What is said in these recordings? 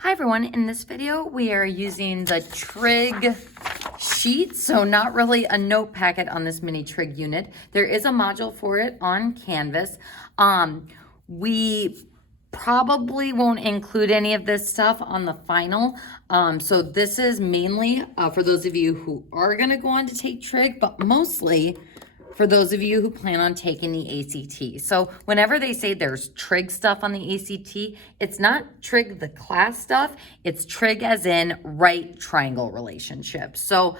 Hi everyone, in this video we are using the Trig sheet, so not really a note packet on this mini Trig unit. There is a module for it on Canvas. We probably won't include any of this stuff on the final. So this is mainly for those of you who are going to go on to take Trig, but mostly for those of you who plan on taking the ACT. So whenever they say there's Trig stuff on the ACT, it's not Trig the class stuff, it's Trig as in right triangle relationships. So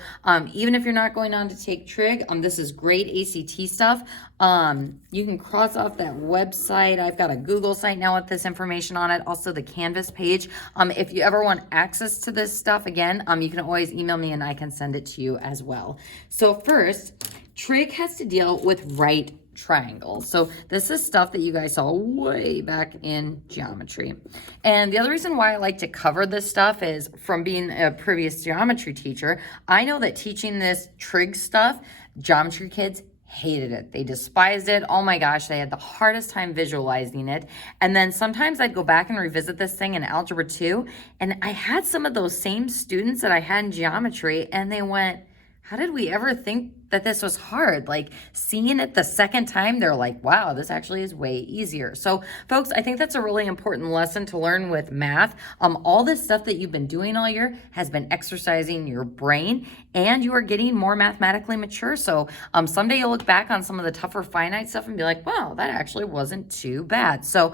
even if you're not going on to take Trig, this is great ACT stuff. You can cross off that website. I've got a Google site now with this information on it, also the Canvas page. If you ever want access to this stuff, again, you can always email me and I can send it to you as well. So first, Trig has to deal with right triangles. So this is stuff that you guys saw way back in geometry. And the other reason why I like to cover this stuff is from being a previous geometry teacher, I know that teaching this Trig stuff, geometry kids hated it. They despised it. Oh my gosh, they had the hardest time visualizing it. And then sometimes I'd go back and revisit this thing in Algebra 2, and I had some of those same students that I had in geometry, and they went, how did we ever think that this was hard? Like, seeing it the second time, they're like, wow, this actually is way easier. So folks, I think that's a really important lesson to learn with math. All this stuff that you've been doing all year has been exercising your brain, and you are getting more mathematically mature. So someday you'll look back on some of the tougher finite stuff and be like, wow, that actually wasn't too bad. So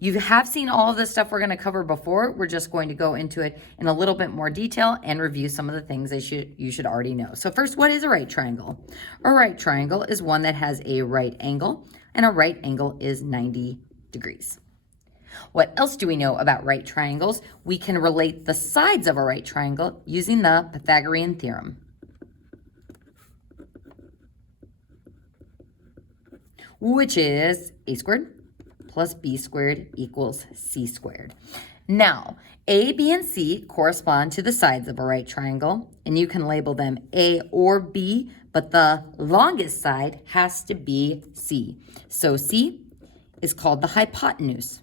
you have seen all of this stuff we're going to cover before. We're just going to go into it in a little bit more detail and review some of the things that you should already know. So first, what is a right triangle? A right triangle is one that has a right angle, and a right angle is 90 degrees. What else do we know about right triangles? We can relate the sides of a right triangle using the Pythagorean theorem. Which is a squared plus b squared equals c squared. Now, A, B, and C correspond to the sides of a right triangle, and you can label them A or B, but the longest side has to be C. So C is called the hypotenuse,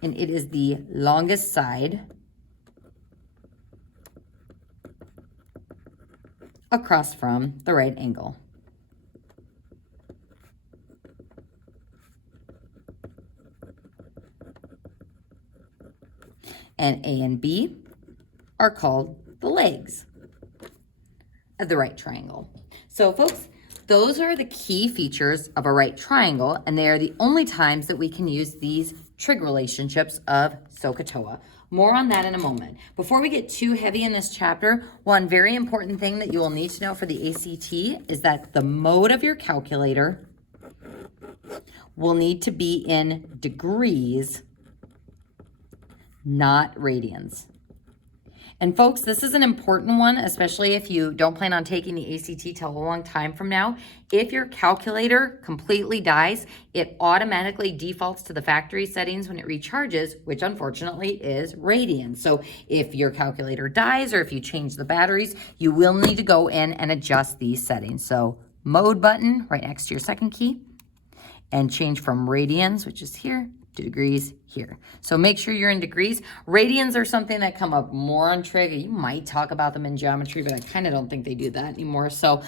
and it is the longest side across from the right angle. And A and B are called the legs of the right triangle. So folks, those are the key features of a right triangle, and they are the only times that we can use these trig relationships of SOHCAHTOA. More on that in a moment. Before we get too heavy in this chapter, one very important thing that you will need to know for the ACT is that the mode of your calculator will need to be in degrees, not radians. And folks, this is an important one, especially if you don't plan on taking the ACT till a long time from now. If your calculator completely dies, it automatically defaults to the factory settings when it recharges, which unfortunately is radians. So if your calculator dies or if you change the batteries, you will need to go in and adjust these settings. So mode button right next to your second key, and change from radians, which is here, to degrees here. So make sure you're in degrees. Radians are something that come up more on Trig. You might talk about them in geometry, but I kind of don't think they do that anymore. So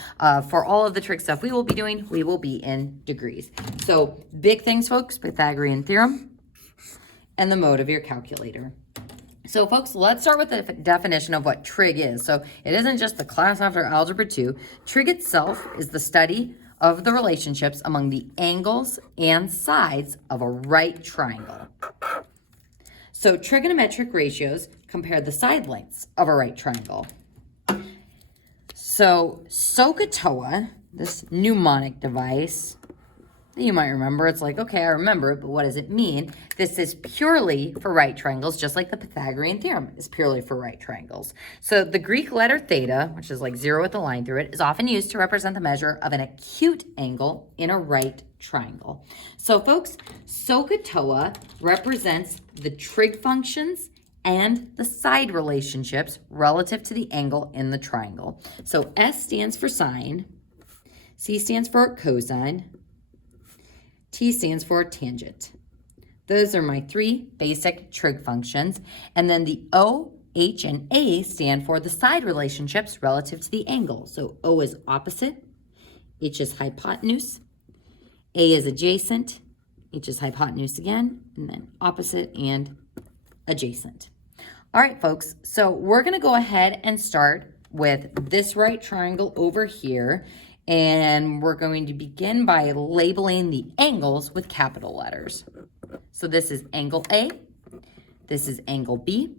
for all of the Trig stuff we will be doing, we will be in degrees. So big things, folks, Pythagorean theorem and the mode of your calculator. So folks, let's start with the definition of what trig is. So it isn't just the class after Algebra 2. Trig itself is the study of the relationships among the angles and sides of a right triangle. So trigonometric ratios compare the side lengths of a right triangle. So SOHCAHTOA, this mnemonic device that you might remember, it's like, okay, I remember it, but what does it mean? This is purely for right triangles, just like the Pythagorean theorem is purely for right triangles. So the Greek letter theta, which is like 0 with a line through it, is often used to represent the measure of an acute angle in a right triangle. So folks, SOHCAHTOA represents the trig functions and the side relationships relative to the angle in the triangle. So S stands for sine, C stands for cosine, T stands for tangent. Those are my three basic trig functions. And then the O, H, and A stand for the side relationships relative to the angle. So O is opposite, H is hypotenuse, A is adjacent, H is hypotenuse again, and then opposite and adjacent. All right, folks, so we're going to go ahead and start with this right triangle over here, and we're going to begin by labeling the angles with capital letters. So this is angle A, this is angle B,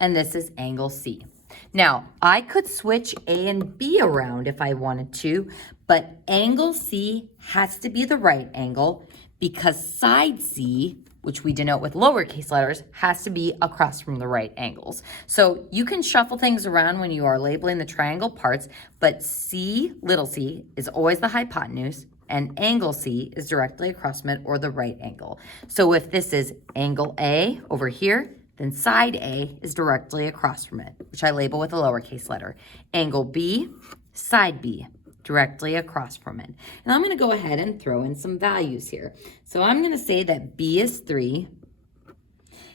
and this is angle C. Now, I could switch A and B around if I wanted to, but angle C has to be the right angle because side C, which we denote with lowercase letters, has to be across from the right angles. So you can shuffle things around when you are labeling the triangle parts, but C, little c, is always the hypotenuse, and angle C is directly across from it or the right angle. So if this is angle A over here, then side A is directly across from it, which I label with a lowercase letter. Angle B, side B, directly across from it. And I'm going to go ahead and throw in some values here. So I'm going to say that B is 3,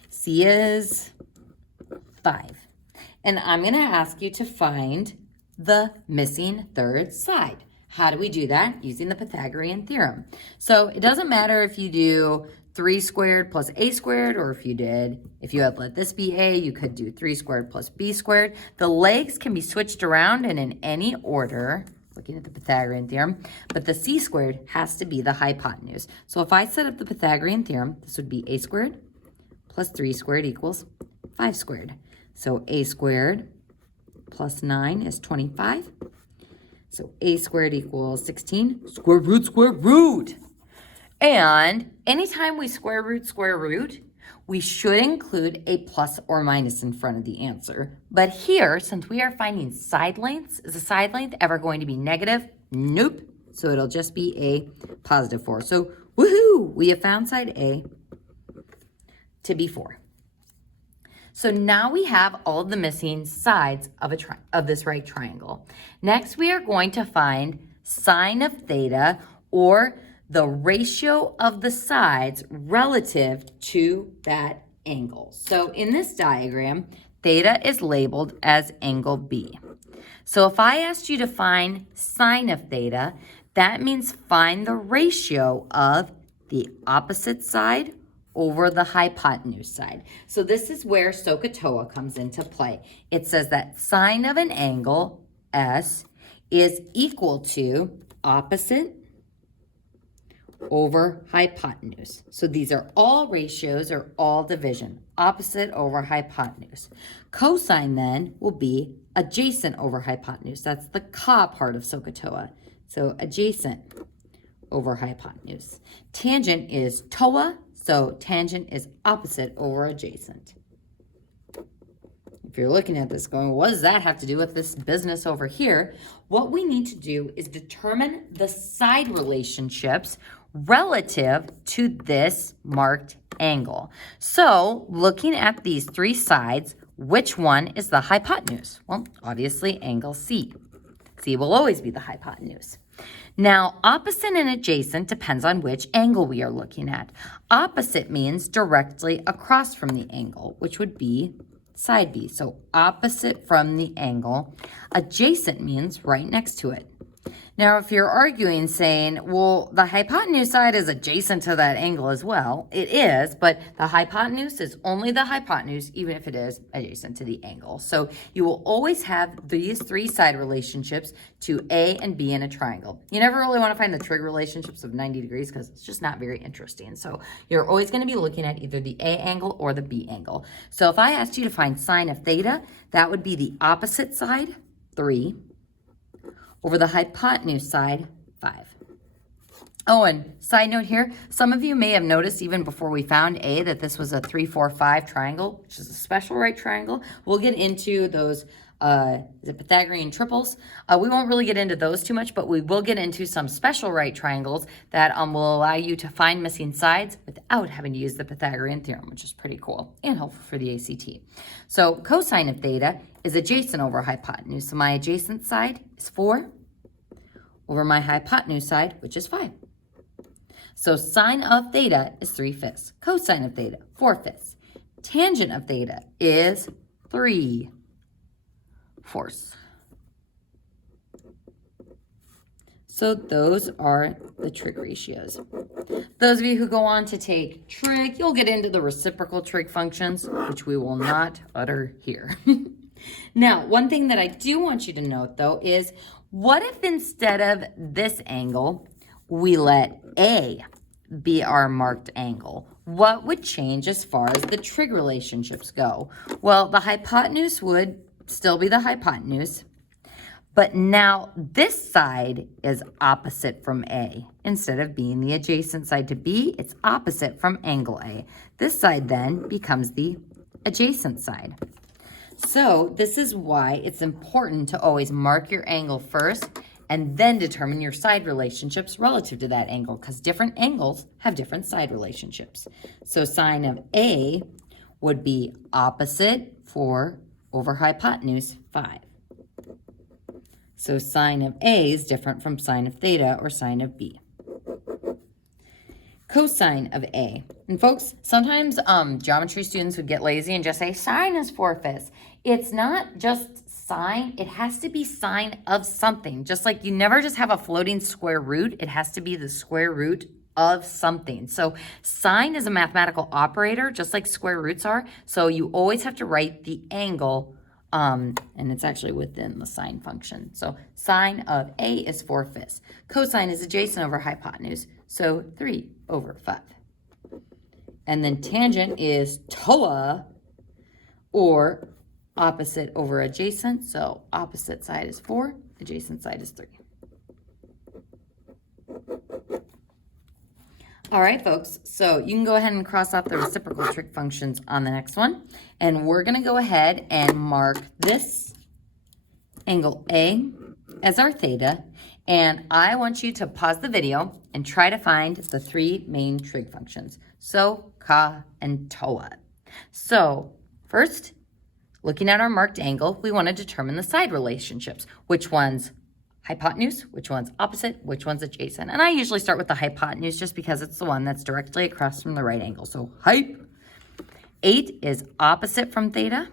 C is 5. And I'm going to ask you to find the missing third side. How do we do that? Using the Pythagorean theorem. So it doesn't matter if you do 3 squared plus a squared, or if you had let this be a, you could do 3 squared plus b squared. The legs can be switched around and in any order, looking at the Pythagorean theorem, but the c squared has to be the hypotenuse. So if I set up the Pythagorean theorem, this would be a squared plus 3 squared equals 5 squared. So a squared plus 9 is 25. So a squared equals 16. Square root. And anytime we square root, we should include a plus or minus in front of the answer. But here, since we are finding side lengths, is the side length ever going to be negative? Nope. So it'll just be a positive 4. So woohoo, we have found side A to be 4. So now we have all of the missing sides of this right triangle. Next, we are going to find sine of theta, or the ratio of the sides relative to that angle. So in this diagram, theta is labeled as angle B. So if I asked you to find sine of theta, that means find the ratio of the opposite side over the hypotenuse side. So this is where SOHCAHTOA comes into play. It says that sine of an angle, S, is equal to opposite over hypotenuse. So these are all ratios or all division, opposite over hypotenuse. Cosine then will be adjacent over hypotenuse. That's the ka part of SOHCAHTOA. So adjacent over hypotenuse. Tangent is TOA, so tangent is opposite over adjacent. If you're looking at this going, what does that have to do with this business over here? What we need to do is determine the side relationships relative to this marked angle. So looking at these three sides, which one is the hypotenuse? Well, obviously angle C. C will always be the hypotenuse. Now, opposite and adjacent depends on which angle we are looking at. Opposite means directly across from the angle, which would be side B. So opposite from the angle. Adjacent means right next to it. Now, if you're arguing saying, well, the hypotenuse side is adjacent to that angle as well, it is, but the hypotenuse is only the hypotenuse, even if it is adjacent to the angle. So you will always have these three side relationships to A and B in a triangle. You never really want to find the trig relationships of 90 degrees because it's just not very interesting. So you're always going to be looking at either the A angle or the B angle. So if I asked you to find sine of theta, that would be the opposite side, 3, over the hypotenuse side, 5. Oh, and side note here, some of you may have noticed even before we found A that this was a 3, 4, 5 triangle, which is a special right triangle. We'll get into those the Pythagorean triples. We won't really get into those too much, but we will get into some special right triangles that will allow you to find missing sides without having to use the Pythagorean theorem, which is pretty cool and helpful for the ACT. So cosine of theta is adjacent over hypotenuse. So my adjacent side is 4 over my hypotenuse side, which is 5. So sine of theta is 3/5. Cosine of theta, 4/5. Tangent of theta is 3/4. So those are the trig ratios. Those of you who go on to take trig, you'll get into the reciprocal trig functions, which we will not utter here. Now, one thing that I do want you to note, though, is what if instead of this angle, we let A be our marked angle? What would change as far as the trig relationships go? Well, the hypotenuse would still be the hypotenuse, but now this side is opposite from A. Instead of being the adjacent side to B, it's opposite from angle A. This side then becomes the adjacent side. So this is why it's important to always mark your angle first and then determine your side relationships relative to that angle, because different angles have different side relationships. So sine of A would be opposite 4 over hypotenuse 5. So sine of A is different from sine of theta or sine of B. Cosine of A. And folks, sometimes geometry students would get lazy and just say sine is 4/5. It's not just sine, it has to be sine of something. Just like you never just have a floating square root, it has to be the square root of something. So sine is a mathematical operator, just like square roots are. So you always have to write the angle, and it's actually within the sine function. So sine of A is 4/5. Cosine is adjacent over hypotenuse, so 3/5. And then tangent is TOA, or opposite over adjacent. So opposite side is 4, adjacent side is 3. All right, folks, so you can go ahead and cross off the reciprocal trig functions on the next one. And we're going to go ahead and mark this angle A as our theta. And I want you to pause the video and try to find the 3 main trig functions, SO, CA, and TOA. So first, looking at our marked angle, we want to determine the side relationships. Which one's hypotenuse, which one's opposite, which one's adjacent. And I usually start with the hypotenuse just because it's the one that's directly across from the right angle. So hype. 8 is opposite from theta.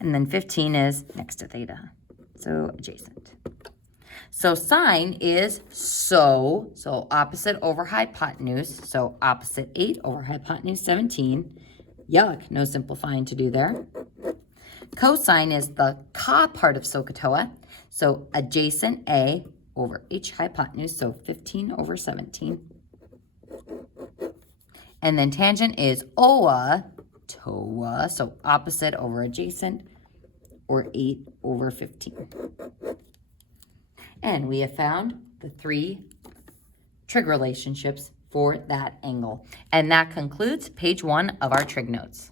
And then 15 is next to theta. So adjacent. So sine is so opposite over hypotenuse. So opposite 8 over hypotenuse 17. Yuck, no simplifying to do there. Cosine is the CA part of SOHCAHTOA. So adjacent A over H hypotenuse, so 15 over 17. And then tangent is OA, TOA, so opposite over adjacent, or 8 over 15. And we have found the 3 trig relationships for that angle. And that concludes page 1 of our trig notes.